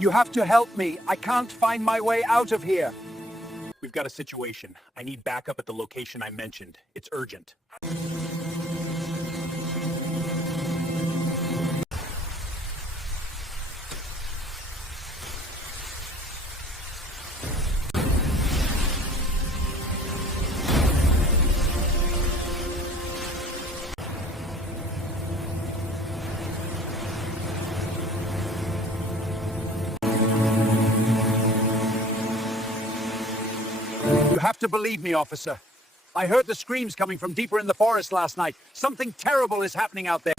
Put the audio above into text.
You have to help me. I can't find my way out of here. We've got a situation. I need backup at the location I mentioned. It's urgent. You have to believe me, officer. I heard the screams coming from deeper in the forest last night. Something terrible is happening out there.